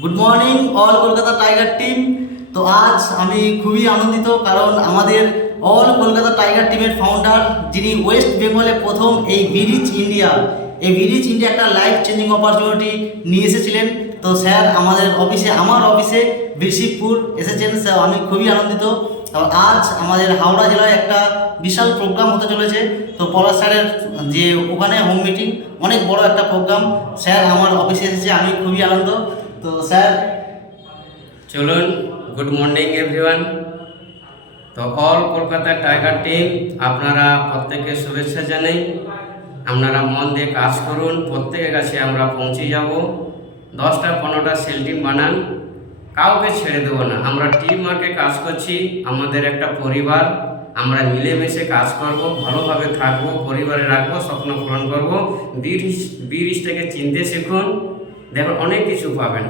Good morning all Kolkata tiger team. তো আজ আমি খুবই আনন্দিত, কারণ আমাদের অল কলকাতা টাইগার টিমের ফাউন্ডার, যিনি ওয়েস্ট বেঙ্গলে প্রথম এই বিরিচ ইন্ডিয়া একটা লাইফ চেঞ্জিং অপরচুনিটি নিয়ে এসেছিলেন। তো স্যার আমাদের অফিসে, আমার অফিসে বিরশিবপুর এসেছেন। স্যার আমি খুবই আনন্দিত। আজ আমাদের হাওড়া জেলায় একটা বিশাল প্রোগ্রাম হতে চলেছে। তো পলাশ স্যারের যে ওখানে হোম মিটিং, অনেক বড় একটা প্রোগ্রাম। স্যার আমার অফিসে এসেছে, আমি খুবই আনন্দ। তো স্যার চলুন, গুড মর্নিং এভরিওয়ান। তো অল কলকাতা টাইগার টিম, আপনারা প্রত্যেককে শুভেচ্ছা জানাই। আপনারা মন দিয়ে কাজ করুন, প্রত্যেকের কাছে আমরা পৌঁছে যাব। 10টা 15টা সেল টিম বানান, কাউকে ছেড়ে দেবো না। আমরা টিম ওয়ার্কে কাজ করছি, আমাদের একটা পরিবার। আমরা মিলেমিশে কাজ করব, ভালোভাবে থাকবো, পরিবারে রাখবো, স্বপ্ন পূরণ করবো। বীর থেকে চিনতে শিখুন, দেখুন অনেক কিছু পাবেন।